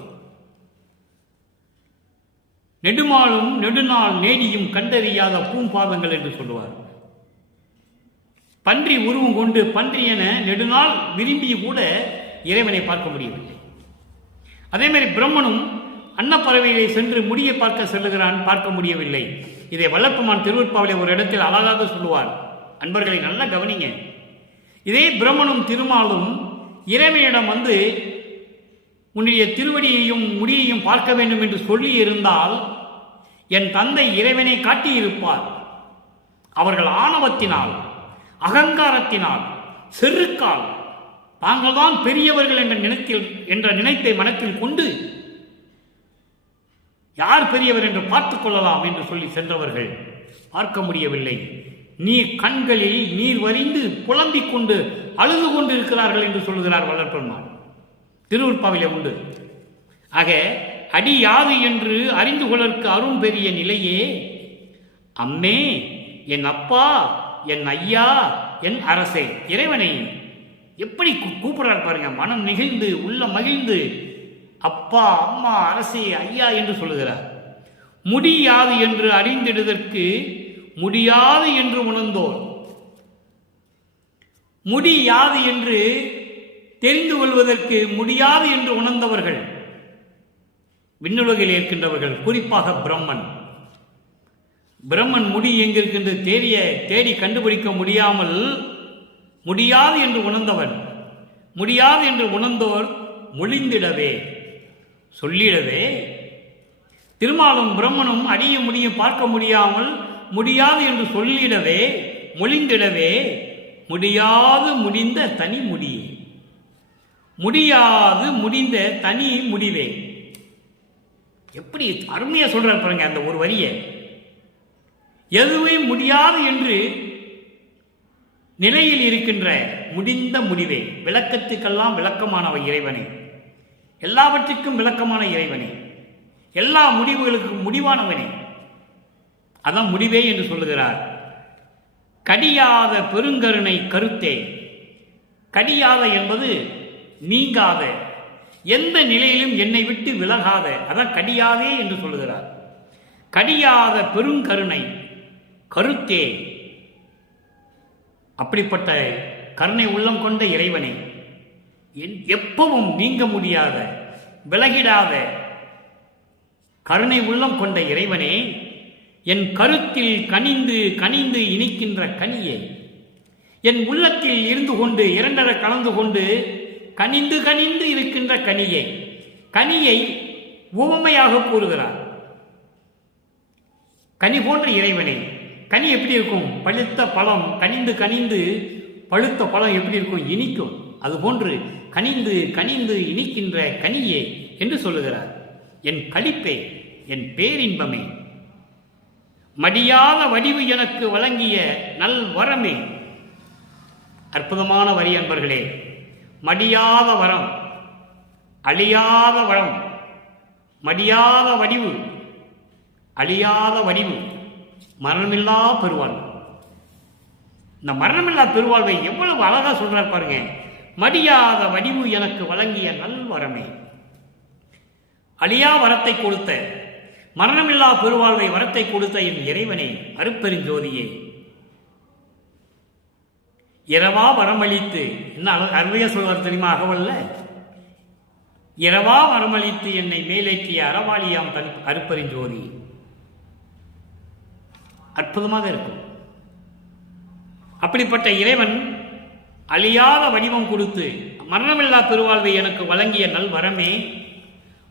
நெடுமாலும் நெடுநாள் நேடியும் கண்டறியாத பூம்பாதங்கள் என்று சொல்லுவார். பன்றி உருவம் கொண்டு பன்றி என நெடுநாள் விரும்பி கூட இறைவனை பார்க்க முடியவில்லை. அதே மாதிரி பிரம்மனும் அன்னப்பறவையை சென்று முடியை பார்க்க செல்லுகிறான், பார்க்க முடியவில்லை. இதை வல்லற்பெருமான் திருவருட்பாவிலே ஒரு இடத்தில் அழகாக சொல்லுவார். அன்பர்களை நல்லா கவனிங்க. இதே பிரம்மனும் திருமாலும் இறைவனிடம் வந்து உன்னுடைய திருவடியையும் முடியையும் பார்க்க வேண்டும் என்று சொல்லி இருந்தால் என் தந்தை இறைவனை காட்டியிருப்பார். அவர்கள் ஆணவத்தினால், அகங்காரத்தினால், செருக்கால் தாங்கள் தான் பெரியவர்கள் என்ற நினைப்பை மனத்தில் கொண்டு யார் பெரியவர் என்று பார்த்துக் கொள்ளலாம் என்று சொல்லி சென்றவர்கள் பார்க்க முடியவில்லை. கண்களில் நீர் வரிந்து புலம்பிக் கொண்டு அழுது கொண்டு இருக்கிறார்கள் என்று சொல்கிறார் வல்லற்பெருமான். திருவருட்பாவிலே உண்டு. ஆக அடி யாது என்று அறிந்து கொள்ளற்கு அரும் பெரிய நிலையே, அம்மே, என் அப்பா, என் ஐயா, என் அரசே. இறைவனை எப்படி கூப்பிடுறார் பாருங்க. மனம் நெகிழ்ந்து, உள்ள மகிழ்ந்து அப்பா, அம்மா, அரசே, ஐயா என்று சொல்லுகிறார். முடியாது என்று அறிந்திடுவதற்கு முடியாது என்று உணர்ந்தோர், முடியாது என்று தெரிந்து கொள்வதற்கு முடியாது என்று உணர்ந்தவர்கள் விண்ணுலகில் இருக்கின்றவர்கள், குறிப்பாக பிரம்மன் முடி எங்கிருக்கின்ற தேடி கண்டுபிடிக்க முடியாமல் முடியாது என்று உணர்ந்தவன், முடியாது என்று உணர்ந்தோர் மொழிந்திடவே, சொல்லிடவே, திருமாலும் பிரம்மனும் அடியும் முடியும் பார்க்க முடியாமல் முடியாது என்று சொல்லிடவே, மொழிந்திடவே, முடியாது முடிந்த தனி முடியே, முடியாது முடிந்த தனி முடிவே. எப்படி அருமையா சொல்றார் பாருங்க அந்த ஒரு வரியை. எதுவே முடியாது என்று நிலையில் இருக்கின்ற முடிந்த முடிவே, விளக்கத்துக்கெல்லாம் விளக்கமானவை இறைவனே, எல்லாவற்றுக்கும் விளக்கமான இறைவனே, எல்லா முடிவுகளுக்கும் முடிவானவனே, அதான் முடிவே என்று சொல்லுகிறார். கடியாத பெருங்கருணை கருத்தே. கடியாத என்பது நீங்காத, எந்த நிலையிலும் என்னை விட்டு விலகாத, அதான் கடியாதே என்று சொல்லுகிறார். கடியாத பெருங்கருணை கருத்தே. அப்படிப்பட்ட கருணை உள்ளம் கொண்ட இறைவனை, எப்பவும் நீங்க முடியாத, விலகிடாத கருணை உள்ளம் கொண்ட இறைவனே, என் கருத்தில் கனிந்து கனிந்து இனிக்கின்ற கனியே, என் உள்ளத்தில் இருந்து கொண்டு இரண்டர கலந்து கொண்டு கனிந்து கனிந்து இருக்கின்ற கனியை, கனியை உவமையாக கூறுகிறார். கனி போன்ற இறைவனே, கனி எப்படி இருக்கும்? பழுத்த பழம் கனிந்து கனிந்து பழுத்த பழம் எப்படி இருக்கும்? இனிக்கும். அதுபோன்று கனிந்து கனிந்து இனிக்கின்ற கனியே என்று சொல்லுகிறார். என் களிப்பே, என் பேரின்பமே, மடியாத வடிவு எனக்கு வழங்கிய நல் வரமே. அற்புதமான வரி அன்பர்களே. மடியாத வரம், அழியாத வரம், மடியாத வடிவு, அழியாத வடிவு, மரணமில்லா பெருவாழ்வு. இந்த மரணமில்லா பெருவாழ்வை எவ்வளவு அழகா சொல்றார் பாருங்க. மடியாத வடிவு எனக்கு வழங்கிய நல் வரமே. அழியா வரத்தை கொடுத்த, மரணமில்லா பெருவாழ்வை வரத்தை கொடுத்த என் இறைவனே, அருட்பெருஞ்சோதியே, இரவா வரமளித்து, என்ன அருமையா சொல்வார் தெரியுமா அகவல்ல? இரவா வரமளித்து என்னை மேலேற்றிய அறவாளியாம் தன் அருட்பெருஞ்சோதி. அற்புதமாக இருக்கும். அப்படிப்பட்ட இறைவன் அழியாத வடிவம் கொடுத்து மரணமில்லா பெருவாழ்வை எனக்கு வழங்கிய நல் வரமே,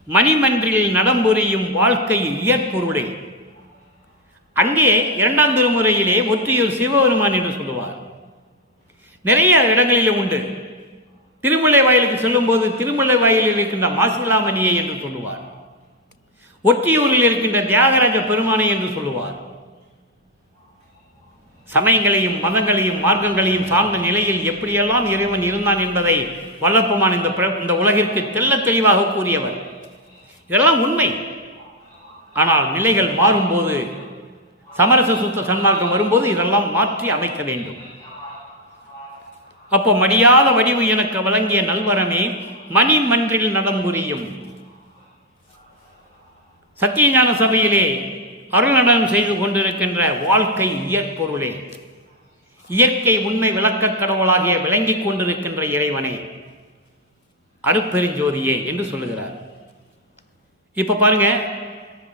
மணிமன்றில் நடம்புரியும் வாழ்க்கை இயற்பொருளை. அங்கே இரண்டாம் திருமுறையிலே ஒற்றியூர் சிவபெருமான் என்று சொல்லுவார். நிறைய இடங்களிலே உண்டு. திருமுல்லை வாயிலுக்கு செல்லும் போது திருமுல்லை வாயிலில் இருக்கின்ற மாசிலாமணியை என்று சொல்லுவார். ஒற்றியூரில் இருக்கின்ற தியாகராஜ பெருமானை என்று சொல்லுவார். சமயங்களையும் மதங்களையும் மார்க்கங்களையும் சார்ந்த நிலையில் எப்படியெல்லாம் இறைவன் இருந்தான் என்பதை வல்லப்பெருமான் இந்த உலகிற்கு தெள்ள தெளிவாக கூறியவர். இதெல்லாம் உண்மை. ஆனால் நிலைகள் மாறும்போது, சமரச சுத்த சன்மார்க்கம் வரும்போது இதெல்லாம் மாற்றி அமைக்க வேண்டும். அப்போ மடியாத வடிவு எனக்கு வழங்கிய நல்வரமே, மணிமன்றில் நடம்புரியும். சத்தியஞான சபையிலே அருள்நடனம் செய்து கொண்டிருக்கின்ற வாழ்க்கை இயற்பொருளே, இயற்கை உண்மை விளக்க கடவுளாகிய விளங்கிக் கொண்டிருக்கின்ற இறைவனே, அருட்பெருஞ்சோதியே என்று சொல்லுகிறார். இப்ப பாருங்க,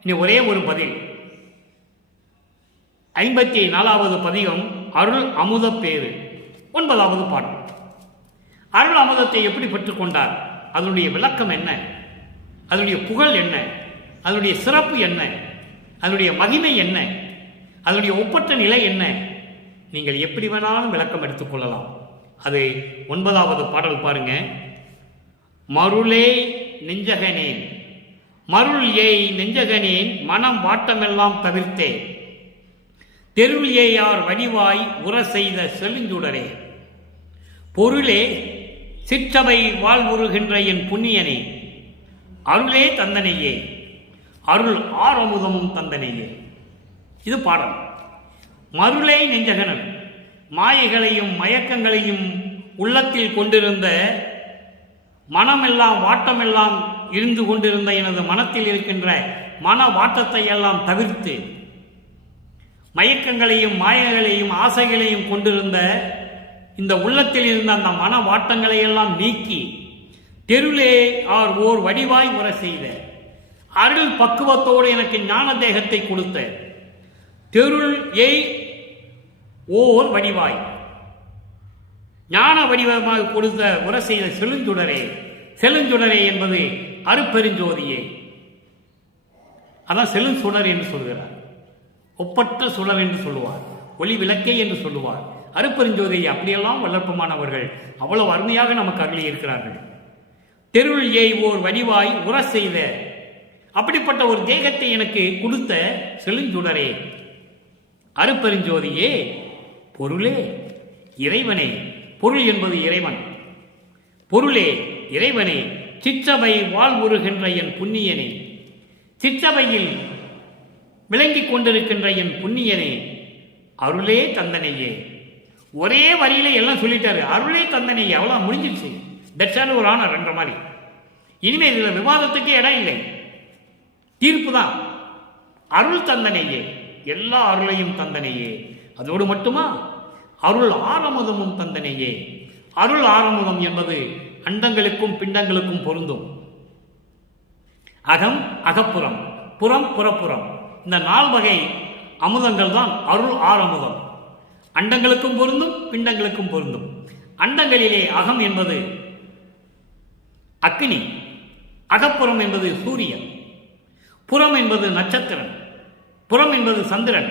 இனி ஒரே ஒரு பதில். 54வது பதிகம் அருள் அமுத பேரு, 9வது பாடல். அருள் அமுதத்தை எப்படி பெற்றுக்கொண்டார்? அதனுடைய விளக்கம் என்ன? அதனுடைய புகழ் என்ன? அதனுடைய சிறப்பு என்ன? அதனுடைய மகிமை என்ன? அதனுடைய ஒப்பற்ற நிலை என்ன? நீங்கள் எப்படி வேணாலும் விளக்கம் எடுத்துக்கொள்ளலாம். அது 9வது பாடல் பாருங்க. மருளே நெஞ்சகனேன், மருள் ஏய் நெஞ்சகனேன், மனம் வாட்டமெல்லாம் தவிர்த்தே, தெருள் ஏயார் வடிவாய் உர செய்த செழுஞ்சுடரே, பொருளே சிற்றவை வாழ்வுறுகின்ற என் புண்ணியனே, அருளே தந்தனையே, அருள் ஆரமுதமும் தந்தனையே. இது பாடல். மருளை நெஞ்சகனன், மாயைகளையும் மயக்கங்களையும் உள்ளத்தில் கொண்டிருந்த, மனமெல்லாம் வாட்டமெல்லாம் இருந்து கொண்டிருந்த எனது மனத்தில் இருக்கின்ற மன வாட்டத்தை எல்லாம் தவிர்த்து, மயக்கங்களையும் மாயைகளையும் ஆசைகளையும் கொண்டிருந்த இந்த உள்ளத்தில் இருந்த அந்த மன வாட்டங்களை எல்லாம் நீக்கி, தெருளே ஆர் ஓர் வடிவாய் உர செய்த, அருள் பக்குவத்தோடு எனக்கு ஞான தேகத்தை கொடுத்த, தெருள் ஏய் ஓர் வடிவாய், ஞான வடிவமாக கொடுத்த உர செய்த செழுஞ்சுடரே. செழுஞ்சுடரே என்பது அருட்பெருஞ்சோதியே. அதான் செழுஞ்சுடர் என்று சொல்கிறார். ஒப்பற்ற சுடர் என்று சொல்லுவார், ஒளி விளக்கை என்று சொல்லுவார். அருட்பெருஞ்சோதியை அப்படியெல்லாம் வளர்ப்பமானவர்கள் அவ்வளவு அருமையாக நமக்கு அருளி இருக்கிறார்கள். தெருள் ஏய் ஓர் வடிவாய் உர செய்த, அப்படிப்பட்ட ஒரு தேகத்தை எனக்கு கொடுத்த செழுஞ்சுடரே, அருட்பெருஞ்சோதியே, பொருளே இறைவனே. பொருள் என்பது இறைவன். பொருளே இறைவனே, சிற்றபை வாழ்வுறுகின்ற என் புண்ணியனே, சிற்றபையில் விளங்கிக் கொண்டிருக்கின்ற என் புண்ணியனே, அருளே தந்தனையே. ஒரே வரியில எல்லாம் சொல்லிட்டாரு. அருளே தந்தனையே, அவ்வளோ முடிஞ்சிருச்சு. தட்சான ஒரு ஆனர் என்ற மாதிரி. இனிமே இதுல விவாதத்துக்கே இடம் இல்லை, தீர்ப்பு தான். அருள் தந்தனையே, எல்லா அருளையும் தந்தனையே. அதோடு மட்டுமா, அருள் ஆரமுதமும் தந்தனையே. அருள் ஆரமுதம் என்பது அண்டங்களுக்கும் பிண்டங்களுக்கும் பொருந்தும். அகம் அகப்புறம், புறம், புறப்புறம். இந்த 4 வகை அமுதங்கள் தான் அருள் ஆறமுதம். அண்டங்களுக்கும் பொருந்தும், பிண்டங்களுக்கும் பொருந்தும். அண்டங்களிலே அகம் என்பது அக்னி, அகப்புறம் என்பது சூரியன், புறம் என்பது நட்சத்திரம், புறம் என்பது சந்திரன்,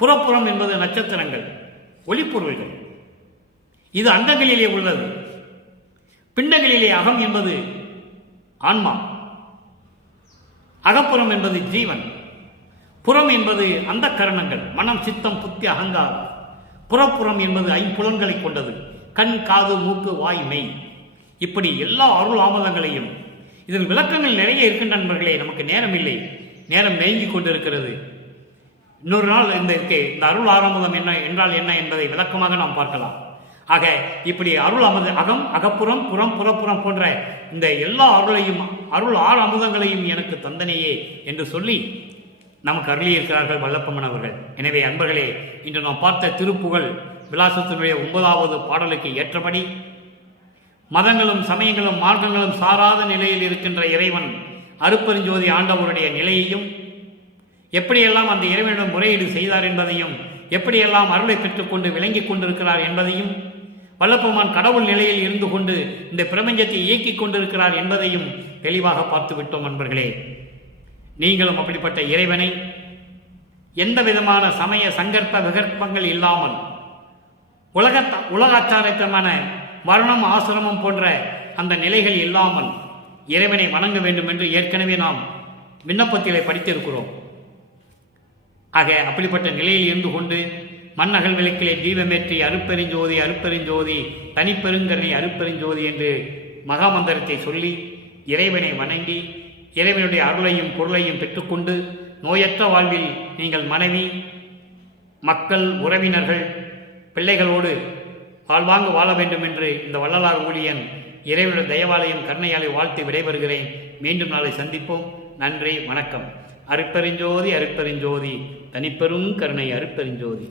புறப்புறம் என்பது நட்சத்திரங்கள், ஒளிப்பொருள்கள். இது அண்டங்களிலே உள்ளது. பிண்டங்களிலே அகம் என்பது ஆன்மா, அகப்புறம் என்பது ஜீவன், புறம் என்பது அந்த கரணங்கள், மனம், சித்தம், புத்தி, அகங்காரம். புறப்புறம் என்பது 5 புலன்களை கொண்டது, கண், காது, மூக்கு, வாய், மெய். இப்படி எல்லா அருள் ஆமதங்களையும் இதன் விளக்கங்கள் நிறைய இருக்கின்ற நண்பர்களே. நமக்கு நேரம் இல்லை, நேரம் நெருங்கி கொண்டிருக்கிறது. இன்னொரு நாள் இந்த அருள் ஆரம்பம் என்ன என்றால் என்ன என்பதை விளக்கமாக நாம் பார்க்கலாம். ஆக இப்படி அருள் அகம், அகப்புறம், புறம், புறப்புறம் போன்ற இந்த எல்லா அருளையும், அருள் 6 அமுதங்களையும் எனக்கு தந்தனையே என்று சொல்லி நமக்கு அருளியிருக்கிறார்கள் வல்லப்பம்மன் அவர்கள். எனவே அன்பர்களே, இன்று நாம் பார்த்த திருப்புகழ் விலாசத்தினுடைய 9வது பாடலுக்கு ஏற்றபடி மதங்களும் சமயங்களும் மார்க்கங்களும் சாராத நிலையில் இருக்கின்ற இறைவன் அருட்பெருஞ்சோதி ஆண்டவருடைய நிலையையும், எப்படியெல்லாம் அந்த இறைவனிடம் முறையீடு செய்தார் என்பதையும், எப்படியெல்லாம் அருளை பெற்றுக்கொண்டு விளங்கிக் கொண்டிருக்கிறார் என்பதையும், வல்லப்பெருமான் கடவுள் நிலையில் இருந்து கொண்டு இந்த பிரபஞ்சத்தை இயக்கிக் கொண்டிருக்கிறார் என்பதையும் தெளிவாக பார்த்து விட்டோம் நண்பர்களே. நீங்களும் அப்படிப்பட்ட இறைவனை எந்த விதமான சமய சங்கற்ப விகற்பங்கள் இல்லாமல், உலகாச்சாரத்தமான வர்ணம், ஆசிரமம் போன்ற அந்த நிலைகள் இல்லாமல் இறைவனை வணங்க வேண்டும் என்று ஏற்கனவே நாம் விண்ணப்பத்திலே படித்திருக்கிறோம். ஆக அப்படிப்பட்ட நிலையில் இருந்து கொண்டு மன்னகல் விளக்கிலே தீபமேற்றி அருட்பெருஞ்சோதி, அருட்பெருஞ்சோதி, தனிப்பெருங்கருணை அருட்பெருஞ்சோதி என்று மகாமந்திரத்தை சொல்லி இறைவனை வணங்கி இறைவனுடைய அருளையும் பொருளையும் பெற்றுக்கொண்டு நோயற்ற வாழ்வில் நீங்கள் மனைவி, மக்கள், உறவினர்கள், பிள்ளைகளோடு வாழ்வாங்கு வாழ வேண்டும் என்று இந்த வள்ளலார் ஊழியன் இறைவனுடைய தயவாலயம் கருணையாலை வாழ்த்து விடைபெறுகிறேன். மீண்டும் நாளை சந்திப்போம். நன்றி, வணக்கம். அருட்பெருஞ்சோதி, அருட்பெருஞ்சோதி, தனிப்பெரும் கருணை அருட்பெருஞ்சோதி.